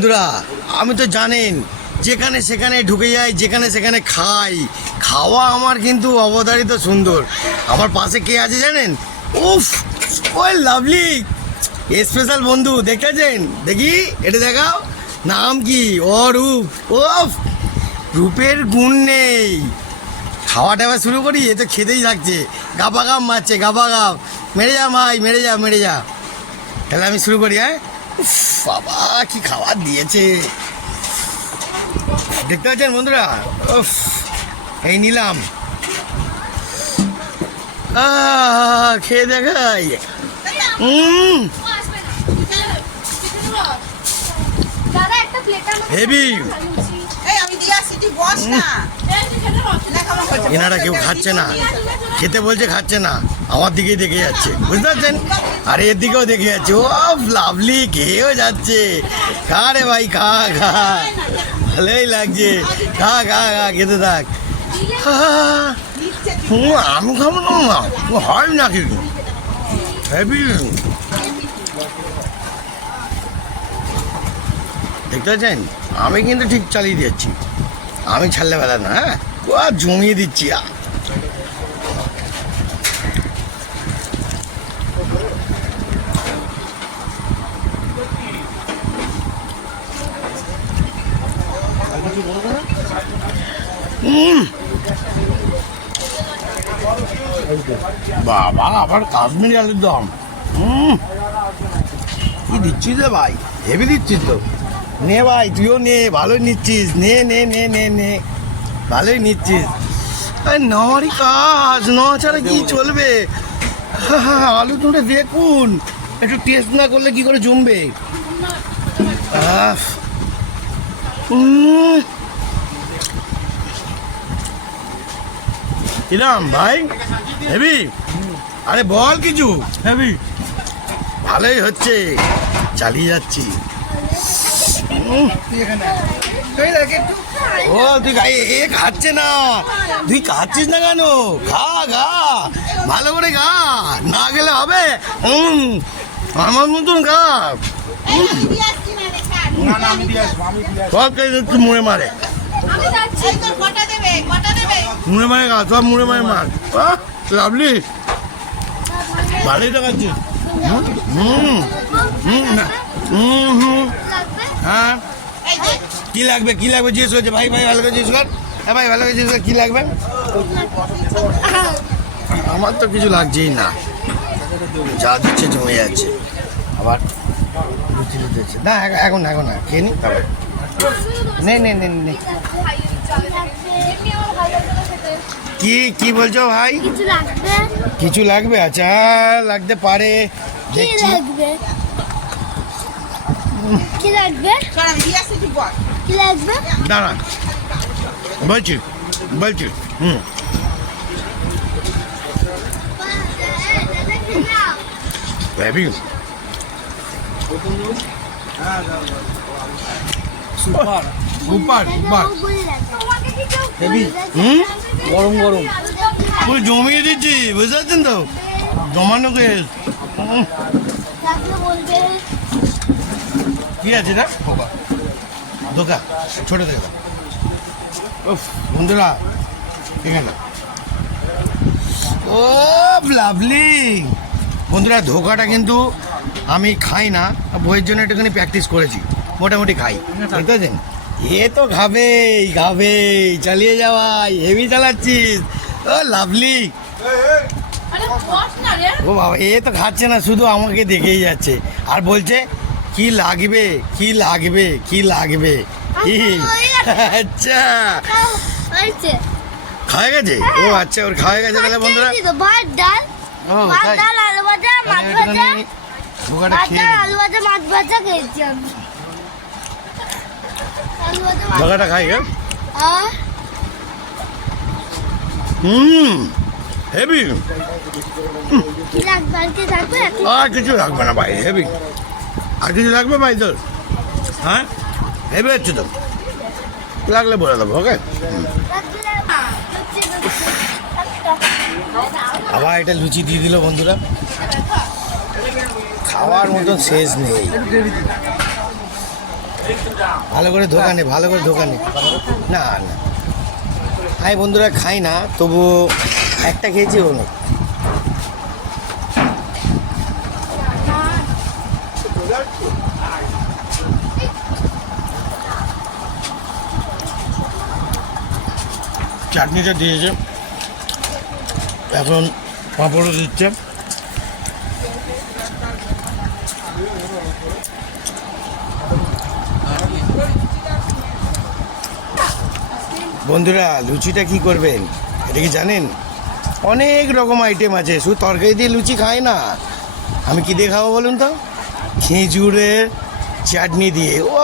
বন্ধুরা আমি তো জানেন যেখানে সেখানে ঢুকে যাই, যেখানে সেখানে খাই। খাওয়া আমার কিন্তু অবধারিত সুন্দর। আমার পাশে কে আছে জানেন? উফ, ওই লাভলি স্পেশাল বন্ধু। দেখেছেন? দেখি এটা দেখাও, নাম কি? অরূপ। উফ, রূপের গুণ নেই। খাওয়াটা এবার শুরু করি, এ তো খেতেই লাগছে, গাপা গাপ মারছে, গাপা গাপ। মেরে যা ভাই, মেরে যা, মেরে যা। তাহলে আমি শুরু করি। হ্যাঁ, বাবা কি খাবার দিয়েছে দেখতে পাচ্ছেন বন্ধুরা। উফ, এই নিলাম, খেয়ে দেখাই। হেভি। এনারা কেউ খাচ্ছে না, খেতে বলছে, খাচ্ছে না, আমার দিকেই দেখে যাচ্ছে, বুঝতে পারছেন? আর এর দিকেও দেখে যাচ্ছে। ও লাভলি খেয়েও যাচ্ছে। খা রে ভাই, খা খা, ভালোই লাগছে, খা খা খা, খেতে থাক। আমি খাবো না, হয় না কিন্তু হেভি। দেখতে পাচ্ছেন, আমি কিন্তু ঠিক চালিয়ে দিচ্ছি, আমি ছাড়লে বেলা না। হ্যাঁ, ও জমিয়ে দিচ্ছি। বাবা, আবার কাশ্মীরি আলুর দম। কি দিচ্ছিস রে ভাই, হেভি দিচ্ছিস তো। নে ভাই, তুইও নে, ভালোই নিচ্ছিস, নে নে নে নে নে, ভালোই নিচ্ছিস। নেওয়ারই কাজ, নেওয়া ছাড়া কি চলবে? আলু তুলে দেখুন, একটু টেস্ট না করলে কি করে জমবে। কিরাম ভাই, হেভি? আরে বল কিছু। হেভি, ভালোই হচ্ছে, চালিয়ে যাচ্ছি। ও তুই এ খাচ্ছে না, তুই খাচ্ছিস না কেন? খা খা, ভালো করে খা, না গেলে হবে। আমার মতন খা। একটু মুড়ে মারে, মুড়ে মারে খা, সব মুড়ে মারে মার। লাভলি, ভালোই দেখাচ্ছিস। হ্যাঁ, কি লাগবে, কি লাগবে জিজ্ঞেস করছে। ভাই ভাই ভালো করে জিজ্ঞেস কর। হ্যাঁ ভাই, ভালো করে জিজ্ঞেস কর, কি লাগবে? আমার তো কিছু লাগছেই না, যা দিচ্ছে জমে যাচ্ছে। আবার লুচি দিচ্ছে না, এখন এখন না, খেয়ে নি তারপর। নে নে নে নে। কি কি বলছো ভাই? কিছু লাগবে? আচ্ছা, লাগতে পারে, দেখছি। কি লাগবে? কি লাগবে? দাঁড়া, বলছি বলছি। Heavy, super super super, heavy. গরম গরম পুরো জমিয়ে দিচ্ছি, বুঝতে পারছেন তো? জমানো কেস। কি আছে না ধোকা, ধোকা ছোটো থেকে। বন্ধুরা এখানে, ও লাভলি বন্ধুরা, ধোকাটা কিন্তু আমি খাই না, বইয়ের জন্য একটুখানি প্র্যাকটিস করেছি, মোটামুটি খাই। বুঝতে পারছেন? এ তো খাবেই খাবেই, চালিয়ে যাওয়াই, হেভি চালাচ্ছিস। ও লাভলি, ও বাবা, এ তো খাচ্ছে না, শুধু আমাকে দেখেই যাচ্ছে আর বলছে কি লাগবে, কি লাগবে, কি লাগবে। আচ্ছা, খাওয়া গেছে? ও আচ্ছা, ওর খাওয়া গেছে। তাহলে বন্ধুরা, ভাত ডাল, ভাত ডাল, আলু ভাজা, মাছ ভাজা, ভাত ডাল, আলু ভাজা, মাছ ভাজা খেয়েছি আমি। ধোকাটা খাই। হেভি। কি লাগবে? আর কি থাকবে? আর কিছু লাগবে না ভাই, হেভি। আর কিছু লাগবে ভাই তোর? হ্যাঁ, হেভি হচ্ছে তো, লাগলে বলে দেবো। ওকে, আবার এটা লুচি দিয়ে দিল বন্ধুরা। খাওয়ার মতন শেষ নেই। ভালো করে দোকানে না না আমি বন্ধুরা খাই না, তবু একটা খেয়েছি হলো। চাটনিটা দিয়েছে, এখন পাঁপড়ও দিচ্ছে। বন্ধুরা লুচিটা কি করবেন এটা কি জানেন? অনেক রকম আইটেম আছে, শুধু তরকারি দিয়ে লুচি খায় না। আমি কি দিয়ে খাবো বলুন তো? খেজুরের চাটনি দিয়ে। ও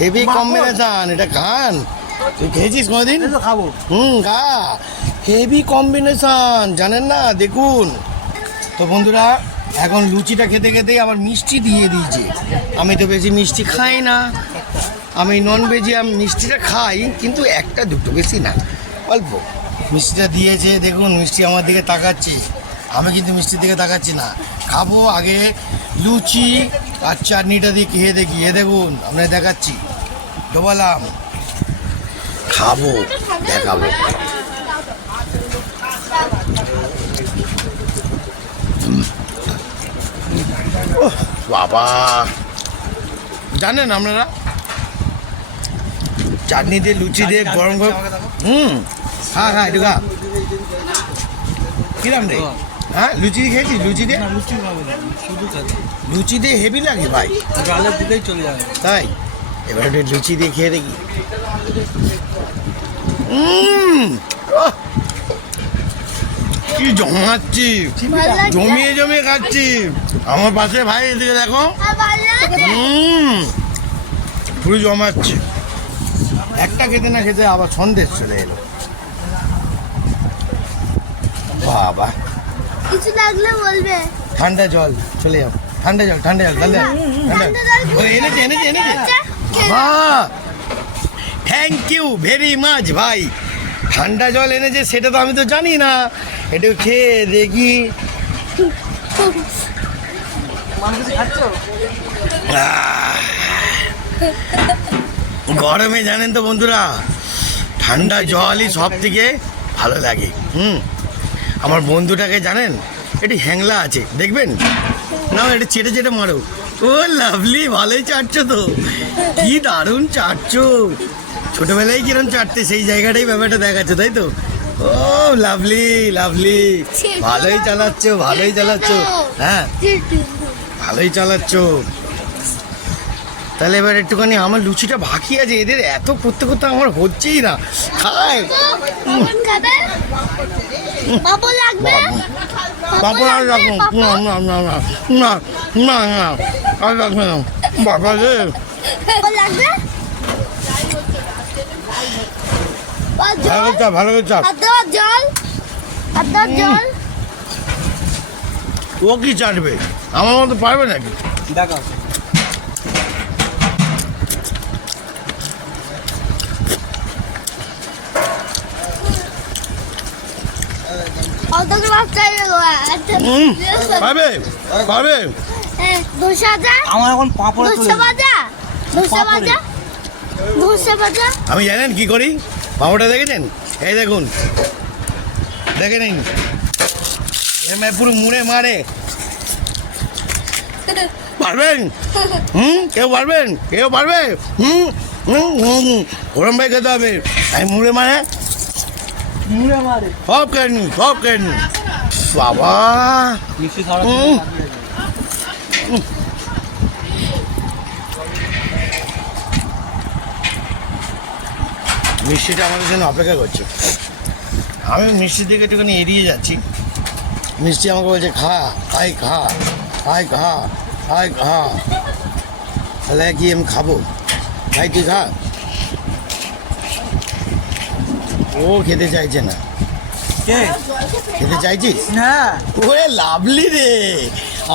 হেভি কম্বিনেশন, এটা খান। তুই খেয়েছিস কোনোদিন? খাবো। খা, হেভি কম্বিনেশন, জানেন না? দেখুন তো বন্ধুরা, এখন লুচিটা খেতে খেতেই আবার মিষ্টি দিয়ে দিয়েছে। আমি তো বেশি মিষ্টি খাই না, আমি নন ভেজি, আমি মিষ্টিটা খাই কিন্তু একটা দুটো, বেশি না, অল্প। মিষ্টিটা দিয়েছে, দেখুন মিষ্টি আমার দিকে তাকাচ্ছে, আমি কিন্তু মিষ্টির দিকে তাকাচ্ছি না। খাবো আগে লুচি আর চাটনিটা দিয়ে খেয়ে দেখি। এ দেখুন আপনাকে দেখাচ্ছি, ডোবালাম, খাবো, দেখাবো। ওহ বাবা, জানেন আপনারা চাটনি দিয়ে লুচি দিয়ে গরম গরম, খা একটু খা। কিরাম রে? হ্যাঁ লুচি দিয়ে খেয়েছিস? লুচি দিয়ে লুচি দিয়ে হেভি লাগে ভাই, গালের দিকেই চলে যাবে। তাই এবার একটু লুচি দিয়ে খেয়ে দেখি। কি জমাচ্ছি, জমিয়ে জমিয়ে খাচ্ছি। আমার পাশে ভাই এদিকে দেখো, পুরো জমাচ্ছে। একটা খেতে না খেতে আবার সন্দেশ চলে এলো। বাবা, কিছু লাগলে বলবে। ঠান্ডা জল চলে যাও, ঠান্ডা জল ও এনেছে। বাবা থ্যাংক ইউ ভেরি মাচ ভাই, ঠান্ডা জল এনেছে সেটা তো আমি তো জানি না। একটু খেয়ে দেখি। গরমে জানেন তো বন্ধুরা, ঠান্ডা জলই সব থেকে ভালো লাগে। আমার বন্ধুটাকে জানেন, একটু হ্যাংলা আছে, দেখবেন না, এটা চেটে চেটে মারো। ও লাভলি, ভালোই চাটছো তো, কি দারুণ চাটছো। ছোটবেলায় কিরম চাটতে, সেই জায়গাটাই ব্যাপারটা দেখাচ্ছে, তাই তো? ও লাভলি, ভালোই চালাচ্ছ, হ্যাঁ ভালোই চালাচ্ছ। তাহলে এবার একটুখানি আমার লুচিটা বাকি আছে, এদের এত করতে করতে আমার হচ্ছেই না। খায় বাবা, আর রাখুন না আর রাখবে না বাবা রে। ভালো করে চাপ। জল ও কি চাটবে, আমার মতো পারবে নাকি? দেখা পারবে। আমার এখন পাপড়ে আমি জানেন কি করি? পাপড়টা দেখেছেন? এই দেখুন, দেখে নিন, পুরো মুড়ে মারে। পারবেন? কেউ পারবে? গরম ভাই খেতে হবে। আমি মুড়ে মারে সব কেন বাবা। মিষ্টিটা আমাদের জন্য অপেক্ষা করছে। আমি মিষ্টির দিকে একটুখানি এড়িয়ে যাচ্ছি। মিষ্টি আমাকে বলছে খা। তাহলে কি আমি খাবো? ভাই তুই খা। ও খেতে চাইছে না। খেতে চাইছিস? হ্যাঁ। ওরে লাভলি রে,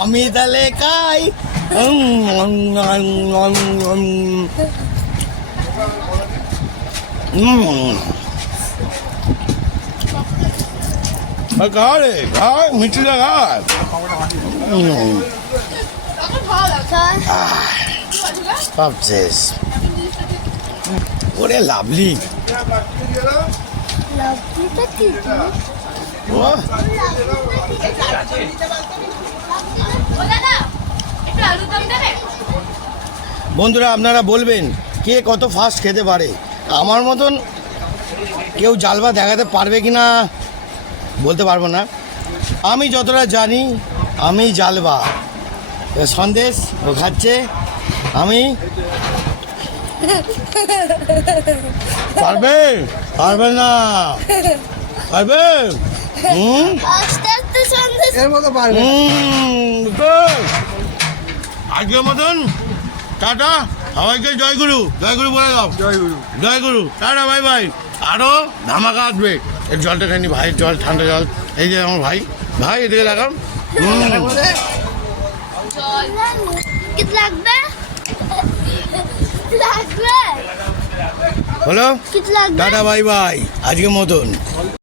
আমি তাহলে খাই। খা রে, খা মিষ্টিটা খা। সব শেষ। ওরে লাভলি, লাভলিটা কি ও বন্ধুরা আপনারা বলবেন কে কত ফাস্ট খেতে পারে। আমার মতন কেউ জাল ভাত দেখাতে পারবে কি না বলতে পারবো না। আমি যতটা জানি আমি জাল ভাত, এবার সন্দেশ ও খাচ্ছে, আমি পারবে পারবে না পারবে আস্তে আস্তে সন্দেশ এর মতো পারবে না। আজকের মতন টাটা, সবাইকে জয়গুরু জয়গুরু বলে দাও। জয় গুরু। জয়গুরু, টাটা, বাই বাই। আরও ধামাকা আসবে। এর জলটা খাইনি ভাই, জল ঠান্ডা জল। এই যে আমার ভাই, ভাই এদিকে লাগাম। কি লাগবে লাগবে হলো কি লাগবে টাটা, বাই বাই আজকের মতন।